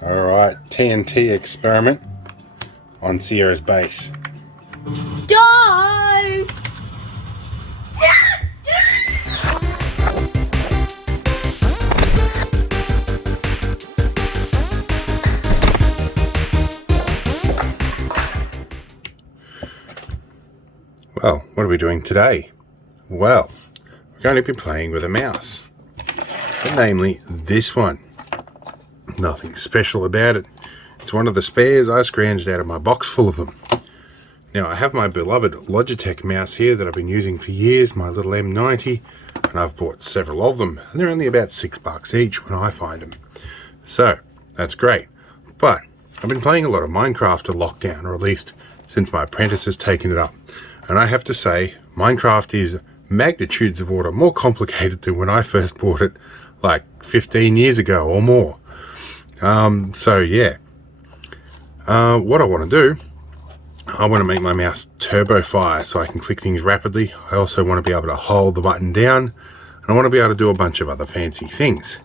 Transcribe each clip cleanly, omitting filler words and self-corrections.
Alright, TNT experiment on Sierra's base. Die! Well, what are we doing today? Well, we're going to be playing with a mouse, but namely this one. Nothing special about it. It's one of the spares I scrounged out of my box full of them. Now I have my beloved Logitech mouse here that I've been using for years, my little M90, and I've bought several of them, and they're only about $6 each when I find them. So that's great, but I've been playing a lot of Minecraft to lockdown, or at least since my apprentice has taken it up. And I have to say, Minecraft is magnitudes of order more complicated than when I first bought it like 15 years ago or more. So yeah, what I want to do, I want to make my mouse turbo fire so I can click things rapidly. I also want to be able to hold the button down, and I want to be able to do a bunch of other fancy things.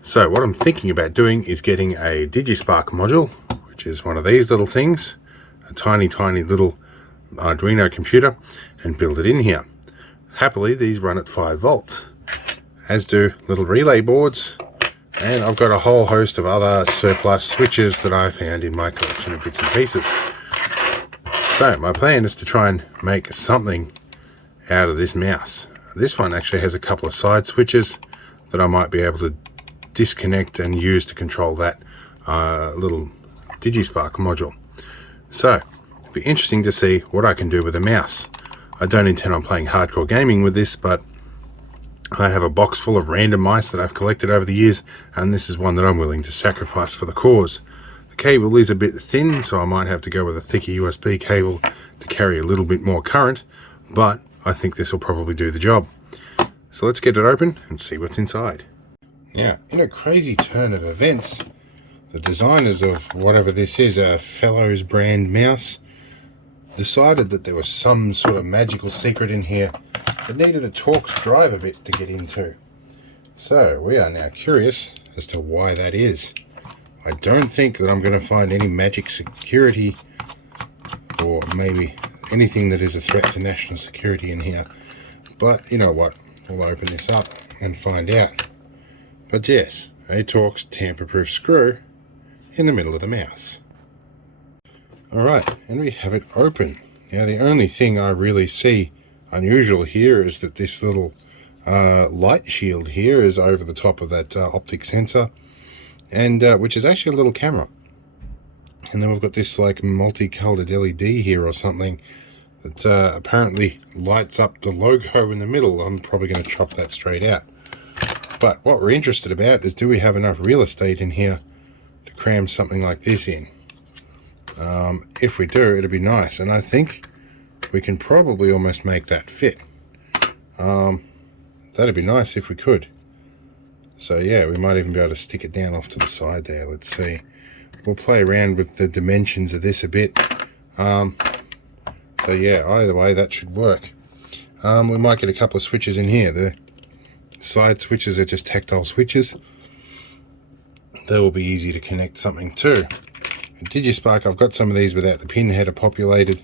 So what I'm thinking about doing is getting a DigiSpark module, which is one of these little things, a tiny little Arduino computer, and build it in here. Happily, these run at 5 volts, as do little relay boards, and I've got a whole host of other surplus switches that I found in my collection of bits and pieces. So my plan is to try and make something out of this mouse. This one actually has a couple of side switches that I might be able to disconnect and use to control that little DigiSpark module. So it'll be interesting to see what I can do with a mouse. I don't intend on playing hardcore gaming with this, but I have a box full of random mice that I've collected over the years, and this is one that I'm willing to sacrifice for the cause. The cable is a bit thin, so I might have to go with a thicker USB cable to carry a little bit more current, but I think this will probably do the job. So let's get it open and see what's inside. Now, in a crazy turn of events, the designers of whatever this is, a Fellows brand mouse, decided that there was some sort of magical secret in here that needed a Torx drive a bit to get into. So we are now curious as to why that is. I don't think that I'm going to find any magic security or maybe anything that is a threat to national security in here, but you know what, we'll open this up and find out. But yes, a Torx tamper-proof screw in the middle of the mouse. Alright, and we have it open. Now the only thing I really see unusual here is that this little light shield here is over the top of that optic sensor, and which is actually a little camera. And then we've got this like multicolored LED here or something that apparently lights up the logo in the middle. I'm probably going to chop that straight out. But what we're interested about is, do we have enough real estate in here to cram something like this in? If we do, it'd be nice, and I think we can probably almost make that fit. That'd be nice if we could. So yeah, we might even be able to stick it down off to the side there. Let's see. We'll play around with the dimensions of this a bit. So yeah, either way that should work. We might get a couple of switches in here. The side switches are just tactile switches. They will be easy to connect something to. DigiSpark, I've got some of these without the pin header populated.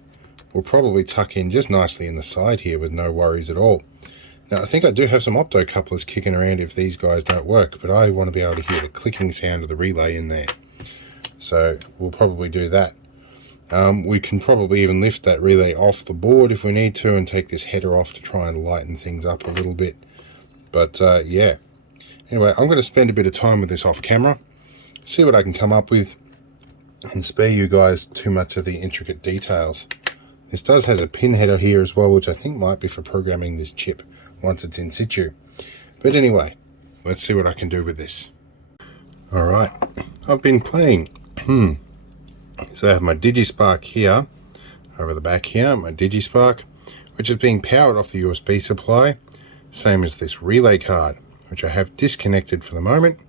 We'll probably tuck in just nicely in the side here with no worries at all. Now I think I do have some opto couplers kicking around if these guys don't work, but I want to be able to hear the clicking sound of the relay in there. So we'll probably do that. We can probably even lift that relay off the board if we need to and take this header off to try and lighten things up a little bit. But yeah. Anyway, I'm going to spend a bit of time with this off camera, see what I can come up with, and spare you guys too much of the intricate details. This does has a pin header here as well, which I think might be for programming this chip once it's in situ. But anyway, let's see what I can do with this. Alright, I've been playing. So I have my DigiSpark here, over the back here, my DigiSpark, which is being powered off the USB supply, same as this relay card, which I have disconnected for the moment.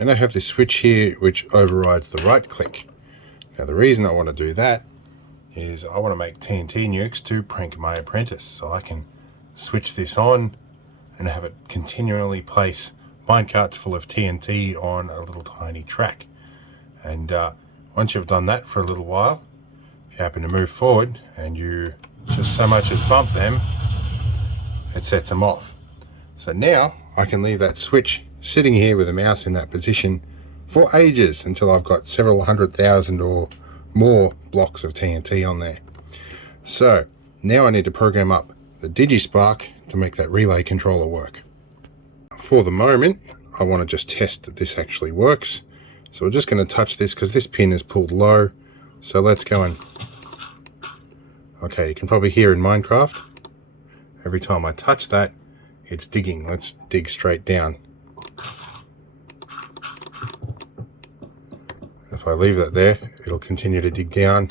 And I have this switch here which overrides the right click. Now the reason I want to do that is I want to make TNT nukes to prank my apprentice, so I can switch this on and have it continually place minecarts full of TNT on a little tiny track. And once you've done that for a little while, if you happen to move forward and you just so much as bump them, it sets them off. So now I can leave that switch sitting here with the mouse in that position for ages until I've got several 100,000 or more blocks of TNT on there. So now I need to program up the DigiSpark to make that relay controller work. For the moment, I want to just test that this actually works. So we're just going to touch this because this pin is pulled low. So let's go and... Okay, you can probably hear in Minecraft, every time I touch that, it's digging. Let's dig straight down. If I leave that there, it'll continue to dig down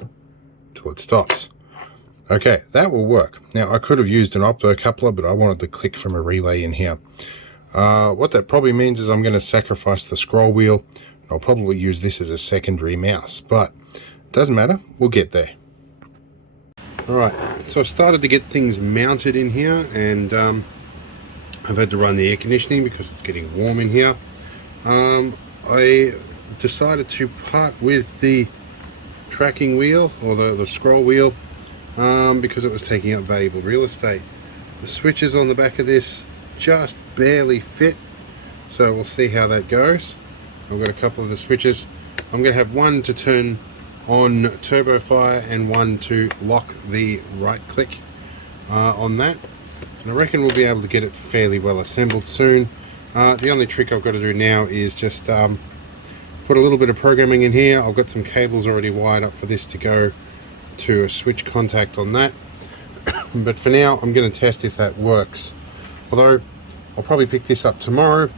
till it stops. Okay, that will work. Now, I could have used an opto coupler, but I wanted to click from a relay in here. What that probably means is I'm going to sacrifice the scroll wheel. I'll probably use this as a secondary mouse, but it doesn't matter. We'll get there. Alright, so I've started to get things mounted in here, and I've had to run the air conditioning because it's getting warm in here. I decided to part with the tracking wheel, or the scroll wheel, because it was taking up valuable real estate. The switches on the back of this just barely fit, so we'll see how that goes. I've got a couple of the switches. I'm going to have one to turn on turbo fire and one to lock the right click on that, and I reckon we'll be able to get it fairly well assembled soon. The only trick I've got to do now is just put a little bit of programming in here. I've got some cables already wired up for this to go to a switch contact on that. But for now I'm going to test if that works, although I'll probably pick this up tomorrow,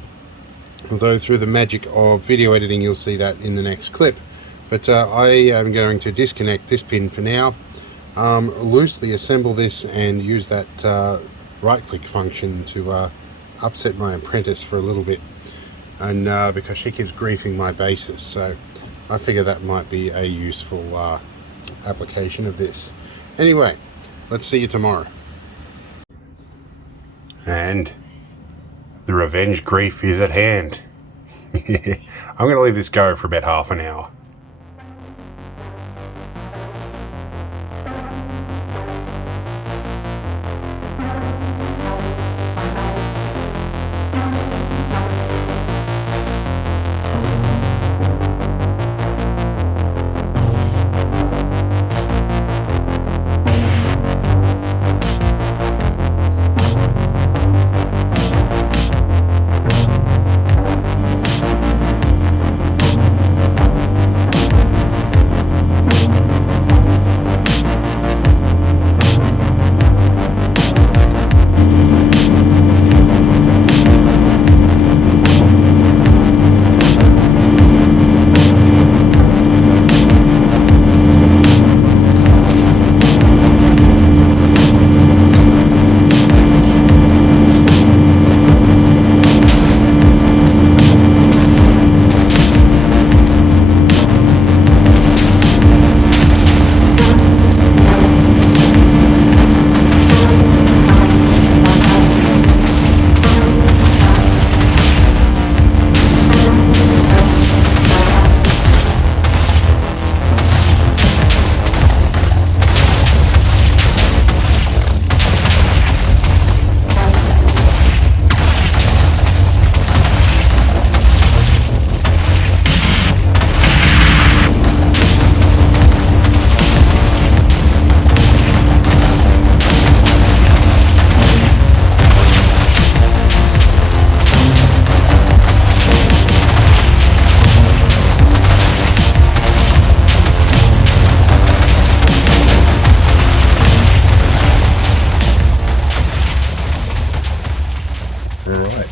although through the magic of video editing you'll see that in the next clip. But I am going to disconnect this pin for now, loosely assemble this and use that right click function to upset my apprentice for a little bit, and because she keeps griefing my bases, so I figure that might be a useful application of this. Anyway, let's see you tomorrow. And the revenge grief is at hand. I'm going to leave this go for about half an hour.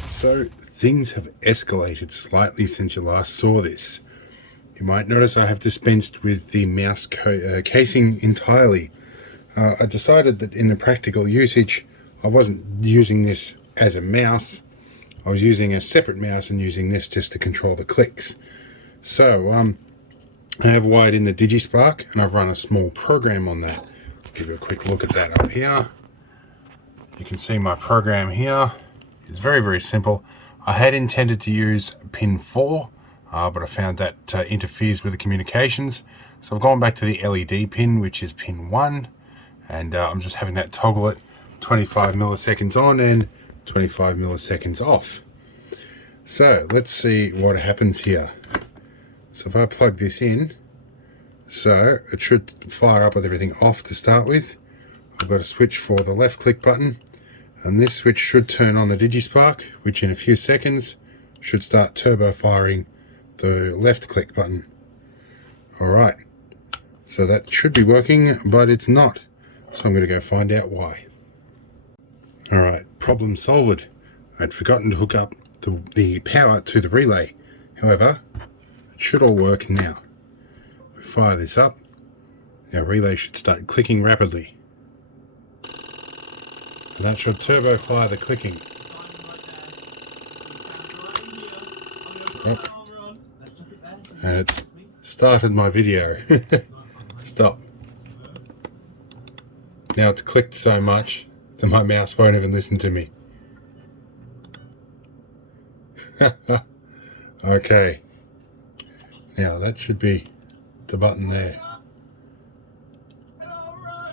So things have escalated slightly since you last saw this. You might notice I have dispensed with the mouse casing entirely. I decided that in the practical usage I wasn't using this as a mouse. I was using a separate mouse and using this just to control the clicks. So I have wired in the DigiSpark and I've run a small program on that. I'll give you a quick look at that up here. You can see my program here. It's very, very simple. I had intended to use pin 4 but I found that interferes with the communications. So I've gone back to the LED pin, which is pin 1, and I'm just having that toggle at 25 milliseconds on and 25 milliseconds off. So let's see what happens here. So if I plug this in, so it should fire up with everything off to start with. I've got a switch for the left click button, and this switch should turn on the DigiSpark, which in a few seconds should start turbo firing the left click button. Alright, so that should be working, but it's not. So I'm going to go find out why. Alright, problem solved. I'd forgotten to hook up the power to the relay. However, it should all work now. We fire this up, our relay should start clicking rapidly. And that should turbo fire the clicking. Oh. And it's started my video. Stop. Now it's clicked so much that my mouse won't even listen to me. Okay. Now that should be the button there.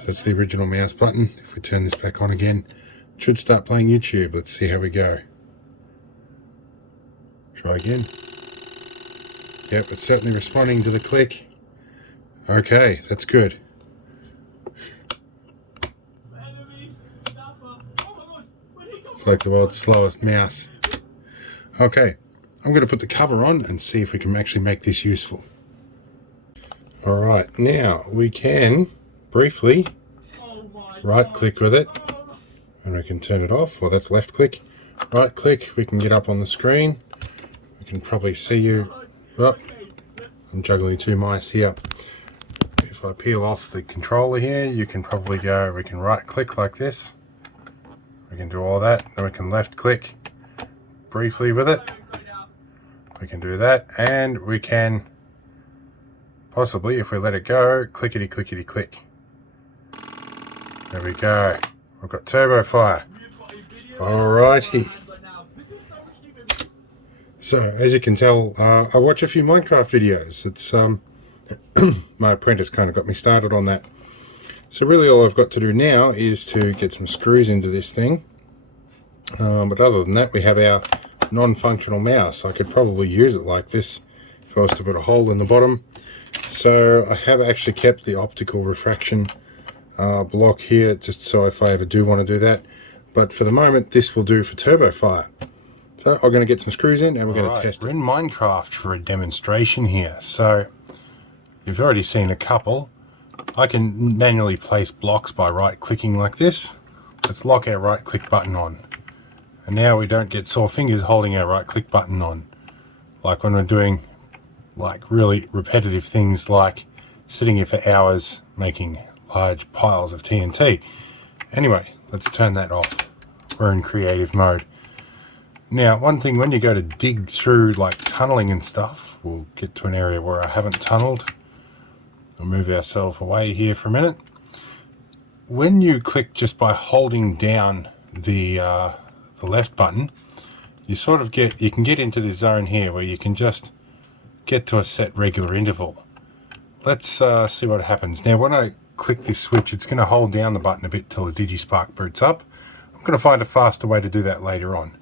That's the original mouse button. If we turn this back on again, it should start playing YouTube. Let's see how we go. Try again. Yep, it's certainly responding to the click. Okay, that's good. It's like the world's slowest mouse. Okay, I'm going to put the cover on and see if we can actually make this useful. Alright, now we can briefly right click with it and we can turn it off, or that's left click. Right click, we can get up on the screen. We can probably see you. Oh, I'm juggling two mice here. If I peel off the controller here, you can probably go, we can right click like this. We can do all that, then we can left click briefly with it. We can do that, and we can possibly, if we let it go, clickety clickety click. There we go. We've got turbo fire. Alrighty. So, as you can tell, I watch a few Minecraft videos. It's my apprentice kind of got me started on that. So really all I've got to do now is to get some screws into this thing. But other than that, we have our non-functional mouse. I could probably use it like this if I was to put a hole in the bottom. So I have actually kept the optical refraction block here, just so if I ever do want to do that. But for the moment, this will do for turbo fire. So I'm going to get some screws in and we're going to test it. We're in Minecraft for a demonstration here. So you've already seen a couple. I can manually place blocks by right clicking like this. Let's lock our right click button on. And now we don't get sore fingers holding our right click button on. Like when we're doing like really repetitive things like sitting here for hours making large piles of TNT. Anyway, let's turn that off. We're in creative mode. Now, one thing, when you go to dig through like tunneling and stuff, we'll get to an area where I haven't tunneled. We'll move ourselves away here for a minute. When you click just by holding down the left button, you sort of you can get into this zone here where you can just get to a set regular interval. Let's see what happens. Now, when I click this switch, it's going to hold down the button a bit till the DigiSpark boots up. I'm going to find a faster way to do that later on.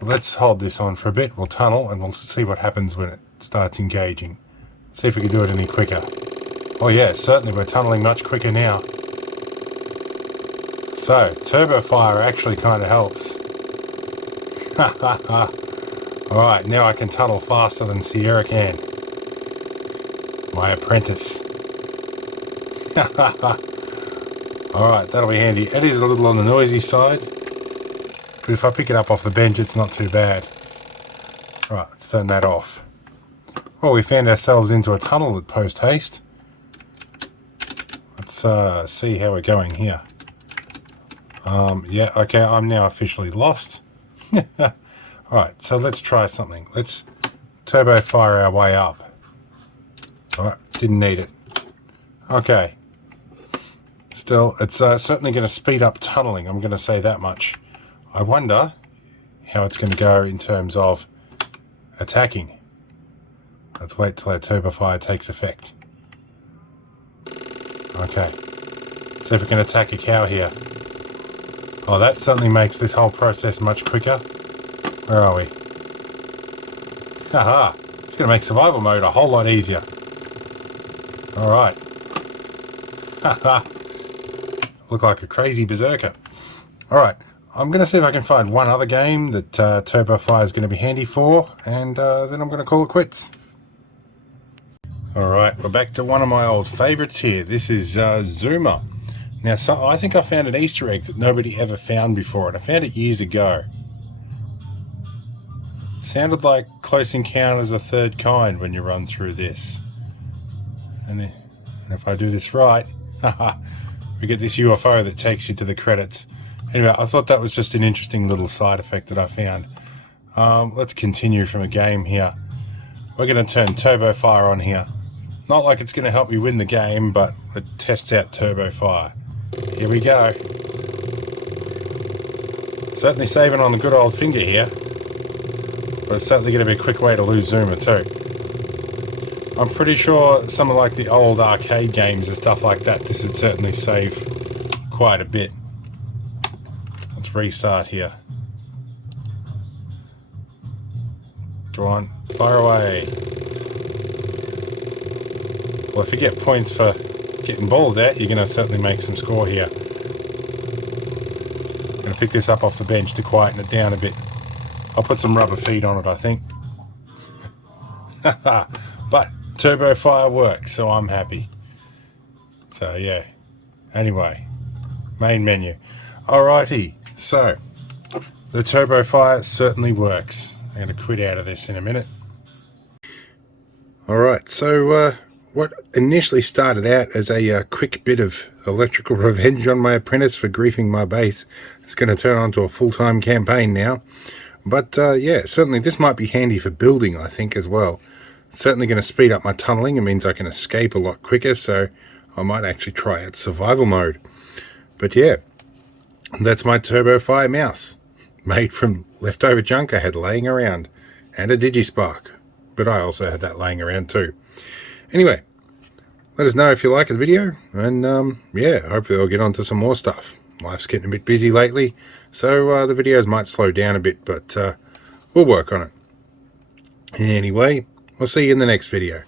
Let's hold this on for a bit, we'll tunnel, and we'll see what happens when it starts engaging. See if we can do it any quicker. Oh yeah, certainly we're tunneling much quicker now. So, turbo fire actually kind of helps. Alright, now I can tunnel faster than Sierra can. My apprentice. Alright, that'll be handy. It is a little on the noisy side, but if I pick it up off the bench, it's not too bad. Right, let's turn that off. Well, we found ourselves into a tunnel at post haste. Let's see how we're going here. Yeah, okay, I'm now officially lost. Alright, so let's try something. Let's turbo fire our way up. Alright, didn't need it. Okay. Still, it's certainly going to speed up tunneling, I'm going to say that much. I wonder how it's going to go in terms of attacking. Let's wait till our turbo fire takes effect. Okay. Let's see if we can attack a cow here. Oh, that certainly makes this whole process much quicker. Where are we? Haha! It's going to make survival mode a whole lot easier. Alright. Haha! Look like a crazy berserker. Alright, I'm going to see if I can find one other game that Turbo Fire is going to be handy for, and then I'm going to call it quits. Alright, we're back to one of my old favourites here. This is Zoomer. Now, I think I found an Easter egg that nobody ever found before, and I found it years ago. It sounded like Close Encounters of Third Kind when you run through this. And if I do this right, we get this UFO that takes you to the credits. Anyway, I thought that was just an interesting little side effect that I found. Let's continue from a game here. We're going to turn Turbo Fire on here. Not like it's going to help me win the game, but it tests out Turbo Fire. Here we go. Certainly saving on the good old finger here. But it's certainly going to be a quick way to lose Zoomer too. I'm pretty sure some of like the old arcade games and stuff like that, this would certainly save quite a bit. Let's restart here. Go on, fire away. Well, if you get points for getting balls out, you're going to certainly make some score here. I'm going to pick this up off the bench to quieten it down a bit. I'll put some rubber feet on it, I think. But Turbo Fire works, so I'm happy. So yeah. Anyway, main menu. Alrighty, so the Turbo Fire certainly works. I'm going to quit out of this in a minute. Alright, so what initially started out as a quick bit of electrical revenge on my apprentice for griefing my base is going to turn onto a full-time campaign now. But yeah, certainly this might be handy for building, I think, as well. It's certainly going to speed up my tunneling. It means I can escape a lot quicker, so I might actually try out survival mode. But yeah, that's my Turbo Fire mouse, made from leftover junk I had laying around, and a Digispark. But I also had that laying around too. Anyway, let us know if you like the video, and yeah, hopefully I'll get on to some more stuff. Life's getting a bit busy lately, so the videos might slow down a bit, but we'll work on it. Anyway, we'll see you in the next video.